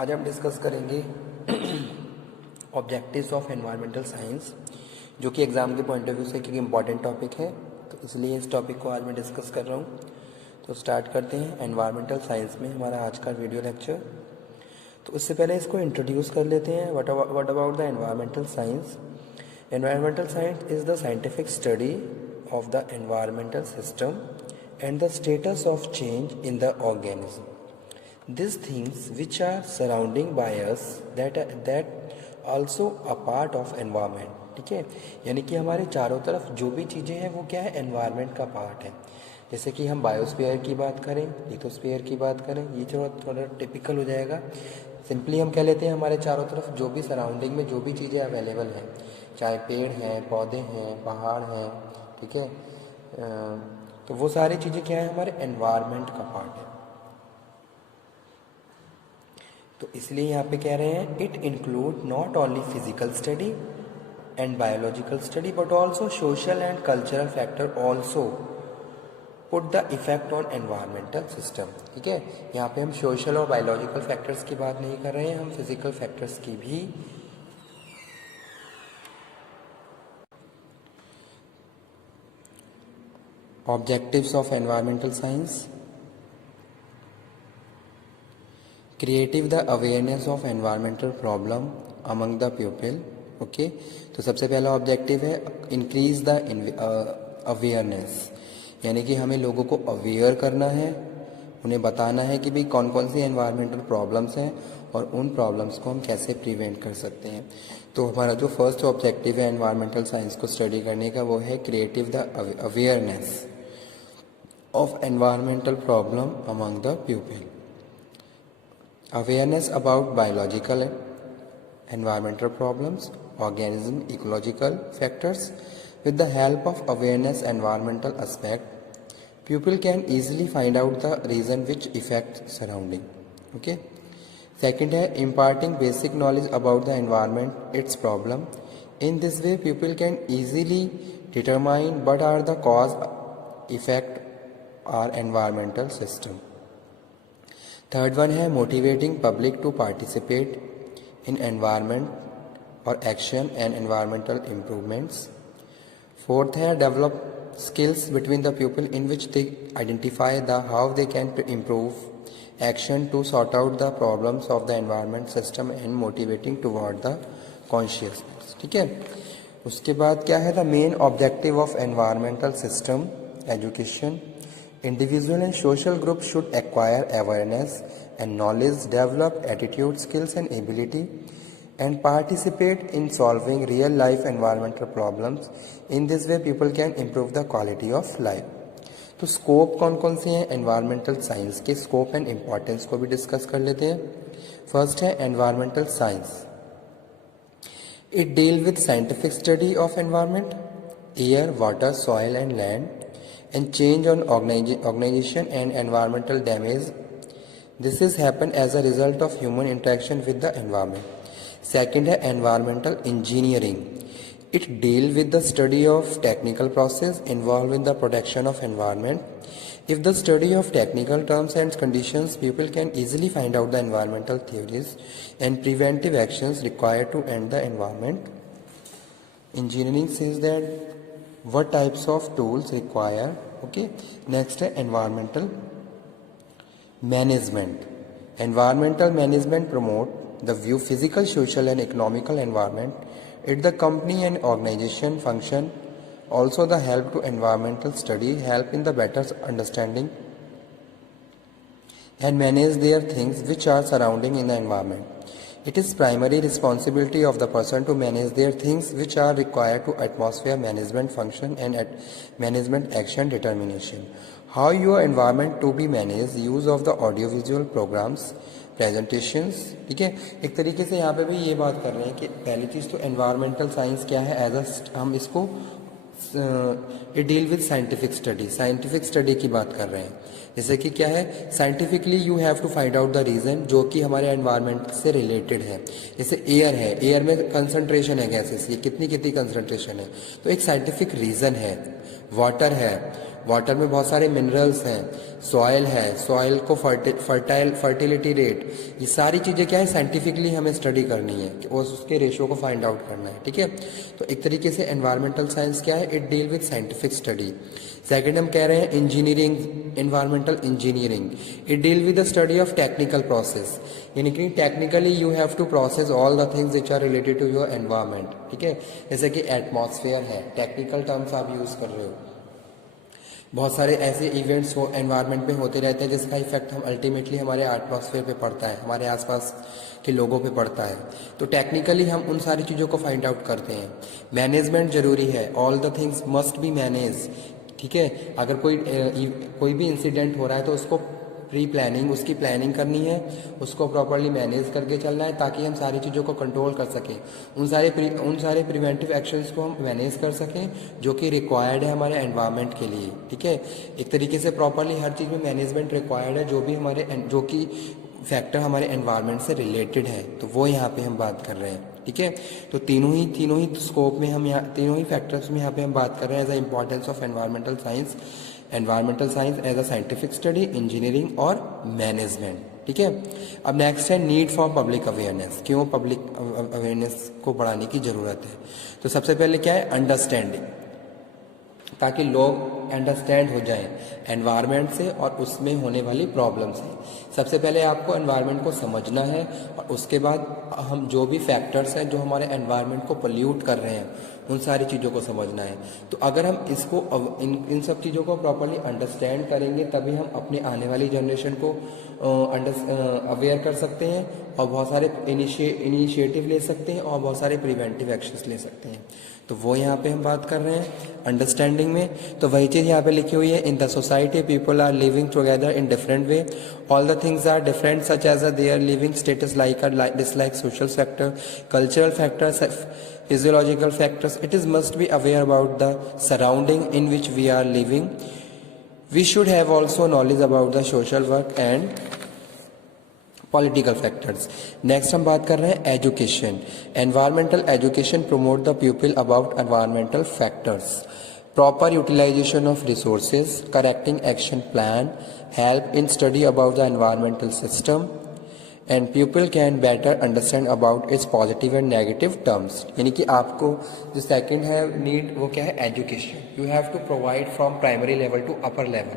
आज हम डिस्कस करेंगे ऑब्जेक्टिव्स ऑफ एनवायरमेंटल साइंस, जो कि एग्ज़ाम के पॉइंट ऑफ व्यू से एक इम्पॉर्टेंट टॉपिक है, तो इसलिए इस टॉपिक को आज मैं डिस्कस कर रहा हूँ। तो स्टार्ट करते हैं एनवायरमेंटल साइंस में हमारा आज का वीडियो लेक्चर। तो उससे पहले इसको इंट्रोड्यूस कर लेते हैं। What about the environmental science? Environmental science is the scientific study of the environmental system and the status of change in the organism. These things which are surrounding by us that also a part of environment. ठीक है, यानी कि हमारे चारों तरफ जो भी चीज़ें हैं वो क्या है, एनवायरनमेंट का पार्ट है। जैसे कि हम बायोस्फीयर की बात करें, लिथोस्फीयर की बात करें, ये थोड़ा टिपिकल हो जाएगा। सिंपली हम कह लेते हैं हमारे चारों तरफ जो भी सराउंडिंग में जो भी चीज़ें अवेलेबल हैं, चाहे पेड़ हैं, पौधे हैं, पहाड़ हैं, ठीक है, तो वो सारी चीज़ें क्या है, हमारे एनवायरनमेंट का पार्ट है। तो इसलिए यहाँ पे कह रहे हैं it include not only physical study and biological study but also social and cultural factor also put the effect on environmental system. ठीक है, यहाँ पे हम सोशल और बायोलॉजिकल फैक्टर्स की बात नहीं कर रहे हैं, हम फिजिकल फैक्टर्स की भी। Objectives of environmental science: creative the awareness of environmental problem among the pupil. Okay, तो सबसे पहला ऑब्जेक्टिव है इंक्रीज द अवेयरनेस, यानी कि हमें लोगों को अवेयर करना है, उन्हें बताना है कि भाई कौन कौन सी एनवायरमेंटल प्रॉब्लम्स हैं और उन प्रॉब्लम्स को हम कैसे प्रिवेंट कर सकते हैं। तो हमारा जो फर्स्ट ऑब्जेक्टिव है एनवायरमेंटल साइंस को स्टडी करने का वो है creative the awareness of environmental problem among the pupil. Awareness about biological and environmental problems, organism, ecological factors. With the help of awareness environmental aspect, pupil can easily find out the reason which affect surrounding. Okay. Second है imparting basic knowledge about the environment, its problem. In this way, pupil can easily determine what are the cause, effect our environmental system. Third one है motivating public to participate in environment or action and environmental improvements. Fourth है develop skills between the pupil in which they identify the how they can improve action to sort out the problems of the environment system and motivating toward the consciousness. ठीक है, उसके बाद क्या है, the main objective of environmental system education. Individual and social groups should acquire awareness and knowledge, develop attitude, skills and ability, and participate in solving real life environmental problems. In this way, people can improve the quality of life. तो scope कौन कौन से हैं environmental science के, scope and importance को भी discuss कर लेते हैं। फर्स्ट है environmental science. It deal with scientific study of environment, air, water, soil and land and change on organization and environmental damage. This is happen as a result of human interaction with the environment. Second है environmental engineering. It deal with the study of technical process involved in the protection of environment. If the study of technical terms and conditions, people can easily find out the environmental theories and preventive actions required to end the environment. Engineering says that what types of tools require. Okay, next है environmental management. Environmental management promote the view physical, social and economical environment. It the company and organization function also the help to environmental study, help in the better understanding and manage their things which are surrounding in the environment. It is primary responsibility of the person to manage their things which are required to atmosphere management function and at management action determination. How your environment to be managed, use of the audiovisual programs, presentations. ठीक है, एक तरीके से यहाँ पे भी ये बात कर रहे हैं कि पहली चीज़ तो एनवायरमेंटल साइंस क्या है, एज अ हम इसको it deal with scientific study, scientific study की बात कर रहे हैं। जैसे कि क्या है, scientifically you have to find out the reason जो कि हमारे एनवायरनमेंट से रिलेटेड है। जैसे एयर है, एयर में कंसंट्रेशन है गैसेस, ये कितनी कितनी कंसंट्रेशन है, तो एक साइंटिफिक रीज़न है वाटर है, वाटर में बहुत सारे मिनरल्स हैं, सॉइल है, सॉइल को फर्टिलिटी रेट, ये सारी चीज़ें क्या है साइंटिफिकली हमें स्टडी करनी है कि उसके रेशो को फाइंड आउट करना है, ठीक है। तो एक तरीके से एनवायरमेंटल साइंस क्या है, it deal with scientific study. Second हम कह रहे हैं engineering, environmental engineering, it deal with the study of technical process, यानी कि technically you have to process all the things which are related to your environment, ठीक है। जैसे कि एटमॉस्फेयर है, टेक्निकल टर्म्स आप यूज़ कर रहे हो। बहुत सारे ऐसे इवेंट्स हो एनवायरनमेंट में होते रहते हैं जिसका इफेक्ट हम अल्टीमेटली हमारे एटमॉस्फेयर पे पड़ता है, हमारे आसपास के लोगों पे पड़ता है। तो टेक्निकली हम उन सारी चीज़ों को फाइंड आउट करते हैं। मैनेजमेंट जरूरी है, all the things must be manage, ठीक है। अगर कोई भी इंसिडेंट हो रहा है तो उसको प्री प्लानिंग, उसकी प्लानिंग करनी है, उसको प्रॉपरली मैनेज करके चलना है ताकि हम सारी चीज़ों को कंट्रोल कर सकें, उन सारे प्रिवेंटिव एक्शंस को हम मैनेज कर सकें जो कि रिक्वायर्ड है हमारे एनवायरनमेंट के लिए, ठीक है। एक तरीके से प्रॉपरली हर चीज़ में मैनेजमेंट रिक्वायर्ड है, जो कि फैक्टर हमारे एनवायरनमेंट से रिलेटेड है, तो वो यहाँ पे हम बात कर रहे हैं, ठीक है। तो तीनों ही स्कोप में हम यहाँ तीनों ही फैक्टर्स में यहाँ पे हम बात कर रहे हैं as a importance of environmental science as a scientific study, engineering और मैनेजमेंट, ठीक है। अब नेक्स्ट है नीड फॉर पब्लिक अवेयरनेस, क्यों पब्लिक अवेयरनेस को बढ़ाने की ज़रूरत है। तो सबसे पहले क्या है, अंडरस्टैंडिंग, ताकि लोग अंडरस्टैंड हो जाएं एनवायरनमेंट से और उसमें होने वाली प्रॉब्लम से। सबसे पहले आपको एनवायरनमेंट को समझना है और उसके बाद हम जो भी फैक्टर्स हैं जो हमारे एनवायरनमेंट को पोल्यूट कर रहे हैं उन सारी चीज़ों को समझना है। तो अगर हम इन सब चीज़ों को प्रॉपरली अंडरस्टैंड करेंगे तभी हम अपने आने वाली जनरेशन को अवेयर कर सकते हैं और बहुत सारे इनिशिएटिव ले सकते हैं और बहुत सारे प्रिवेंटिव एक्शंस ले सकते हैं। तो वो यहाँ पे हम बात कर रहे हैं अंडरस्टैंडिंग में। तो वही चीज़ यहाँ पे लिखी हुई है, in the society people are living together in different way, all the things are different such as their living status like dislike, social factor, cultural factors, physiological factors. It is must be aware about the surrounding in which we are living. We should have also knowledge about the social work and political factors. Next हम बात कर रहे हैं education. Environmental education promote the people about environmental factors, proper utilization of resources, correcting action plan, help in study about the environmental system and people can better understand about its positive and negative terms. यानी कि आपको जो second है need वो क्या है, education. You have to provide from primary level to upper level,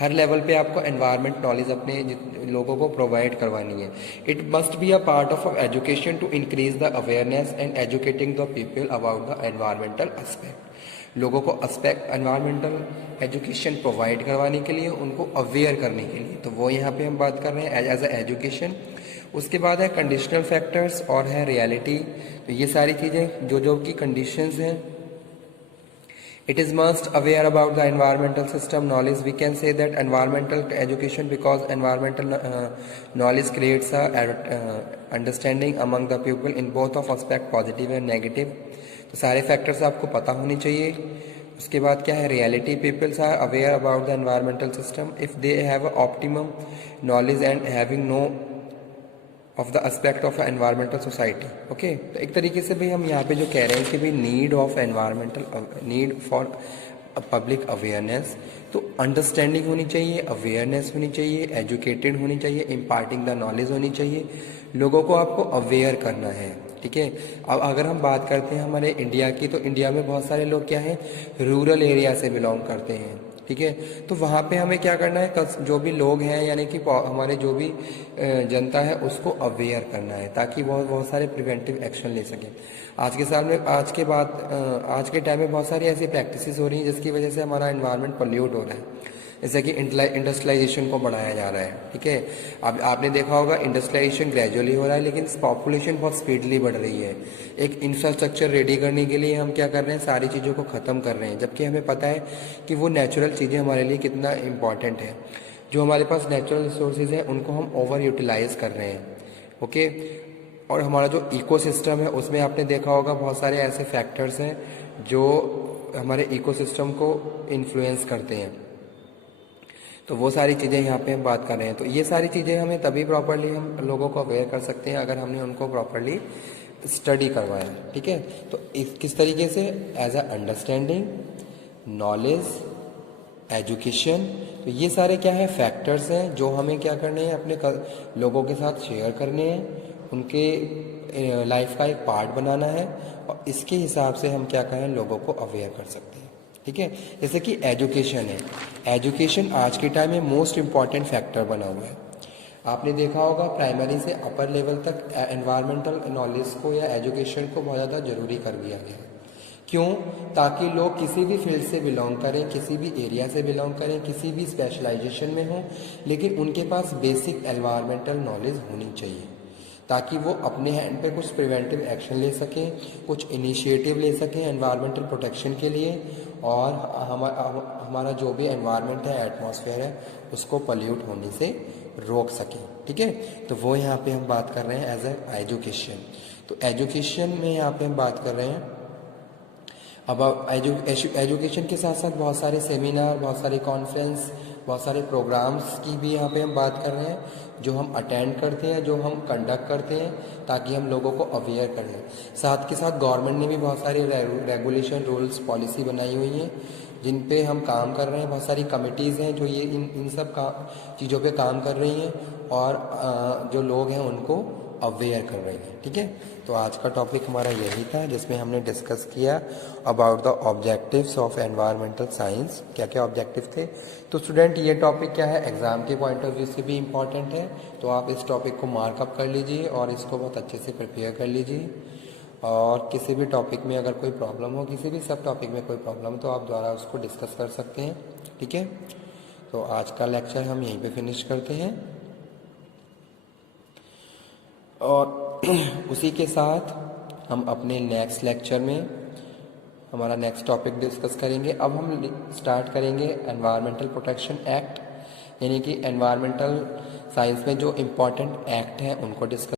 हर level पे आपको एनवायरमेंट नॉलेज अपने लोगों को प्रोवाइड करवानी है। It must be a part of education to increase the awareness and educating the people about the environmental aspect. लोगों को एनवायरमेंटल एजुकेशन प्रोवाइड करवाने के लिए, उनको अवेयर करने के लिए, तो वो यहाँ पे हम बात कर रहे हैं एज अ एजुकेशन। उसके बाद है कंडीशनल फैक्टर्स और है रियलिटी। तो ये सारी चीज़ें जो की कंडीशंस हैं, it is must aware about the environmental system knowledge. We can say that environmental education, because environmental knowledge creates a understanding among the people in both of aspect, positive and negative. तो सारे factors आपको पता होने चाहिए। उसके बाद क्या है, reality, peoples are aware about the environmental system if they have optimum knowledge and having no of the aspect of environmental society. Okay, तो एक तरीके से भाई हम यहाँ पे जो कह रहे हैं कि भाई नीड फॉर पब्लिक अवेयरनेस, तो अंडरस्टैंडिंग होनी चाहिए, अवेयरनेस होनी चाहिए, एजुकेटेड होनी चाहिए, इम्पार्टिंग द नॉलेज होनी चाहिए, लोगों को आपको अवेयर करना है, ठीक है। अब अगर हम बात करते हैं हमारे इंडिया की, तो इंडिया में बहुत सारे लोग क्या हैं, रूरल एरिया से बिलोंग करते हैं, ठीक है। तो वहाँ पे हमें क्या करना है, जो भी लोग हैं यानी कि हमारे जो भी जनता है उसको अवेयर करना है ताकि बहुत सारे प्रिवेंटिव एक्शन ले सकें। आज के टाइम में बहुत सारी ऐसी प्रैक्टिसेस हो रही हैं जिसकी वजह से हमारा एनवायरनमेंट पोल्यूट हो रहा है, जैसे कि इंडस्ट्रियलाइजेशन को बढ़ाया जा रहा है, ठीक है। अब आपने देखा होगा इंडस्ट्रियलाइजेशन ग्रेजुअली हो रहा है लेकिन पॉपुलेशन बहुत स्पीडली बढ़ रही है। एक इंफ्रास्ट्रक्चर रेडी करने के लिए हम क्या कर रहे हैं, सारी चीज़ों को ख़त्म कर रहे हैं, जबकि हमें पता है कि वो नेचुरल चीज़ें हमारे लिए कितना इम्पॉर्टेंट है। जो हमारे पास नेचुरल रिसोर्सेज हैं उनको हम ओवर यूटिलाइज कर रहे हैं, ओके। और हमारा जो इकोसिस्टम है उसमें आपने देखा होगा बहुत सारे ऐसे फैक्टर्स हैं जो हमारे इकोसिस्टम को इन्फ्लुएंस करते हैं। तो वो सारी चीज़ें यहाँ पे हम बात कर रहे हैं। तो ये सारी चीज़ें हमें तभी प्रॉपरली हम लोगों को अवेयर कर सकते हैं अगर हमने उनको प्रॉपरली स्टडी करवाया, ठीक है। तो किस तरीके से, as a understanding, knowledge, education. तो ये सारे क्या है, फैक्टर्स हैं जो हमें क्या करने हैं, अपने लोगों के साथ शेयर करने हैं, उनके लाइफ का एक पार्ट बनाना है, और इसके हिसाब से हम क्या करें, लोगों को अवेयर कर सकते हैं। ठीक है, जैसे कि एजुकेशन है, एजुकेशन आज के टाइम में मोस्ट इम्पॉर्टेंट फैक्टर बना हुआ है। आपने देखा होगा प्राइमरी से अपर लेवल तक एनवायरमेंटल नॉलेज को या एजुकेशन को बहुत ज़्यादा ज़रूरी कर दिया गया है। क्यों? ताकि लोग किसी भी फील्ड से बिलोंग करें, किसी भी एरिया से बिलोंग करें, किसी भी स्पेशलाइजेशन में हों, लेकिन उनके पास बेसिक एनवायरमेंटल नॉलेज होनी चाहिए, ताकि वो अपने हैंड पे कुछ प्रिवेंटिव एक्शन ले सकें, कुछ इनिशिएटिव ले सकें एनवायरमेंटल प्रोटेक्शन के लिए, और हमारा जो भी एनवायरनमेंट है, एटमॉस्फेयर है, उसको पॉल्यूट होने से रोक सकें। ठीक है, तो वो यहाँ पे हम बात कर रहे हैं एज ए एजुकेशन। तो एजुकेशन में यहाँ पे हम बात कर रहे हैं अब एजुकेशन के साथ साथ बहुत सारे सेमिनार, बहुत सारे कॉन्फ्रेंस, बहुत सारे प्रोग्राम्स की भी यहाँ पे हम बात कर रहे हैं, जो हम अटेंड करते हैं, जो हम कंडक्ट करते हैं, ताकि हम लोगों को अवेयर करें। साथ के साथ गवर्नमेंट ने भी बहुत सारे रेगुलेशन, रूल्स, पॉलिसी बनाई हुई हैं, जिन पे हम काम कर रहे हैं। बहुत सारी कमिटीज़ हैं जो ये इन सब चीज़ों पे काम कर रही हैं, और जो लोग हैं उनको अवेयर कर रही हैं। ठीक है, तो आज का टॉपिक हमारा यही था, जिसमें हमने डिस्कस किया about the objectives of environmental science. क्या क्या ऑब्जेक्टिव थे। तो स्टूडेंट, ये टॉपिक क्या है, एग्जाम के पॉइंट ऑफ व्यू से भी इम्पॉर्टेंट है, तो आप इस टॉपिक को मार्कअप कर लीजिए और इसको बहुत अच्छे से प्रिपेयर कर लीजिए। और किसी भी टॉपिक में अगर कोई प्रॉब्लम हो, किसी भी सब टॉपिक में कोई प्रॉब्लम हो, तो आप द्वारा उसको डिस्कस कर सकते हैं। ठीक है, तो आज का लेक्चर हम यहीं पे फिनिश करते हैं, और उसी के साथ हम अपने नेक्स्ट लेक्चर में हमारा नेक्स्ट टॉपिक डिस्कस करेंगे। अब हम स्टार्ट करेंगे एनवायरमेंटल प्रोटेक्शन एक्ट, यानी कि एनवायरमेंटल साइंस में जो इम्पोर्टेंट एक्ट हैं उनको डिस्कस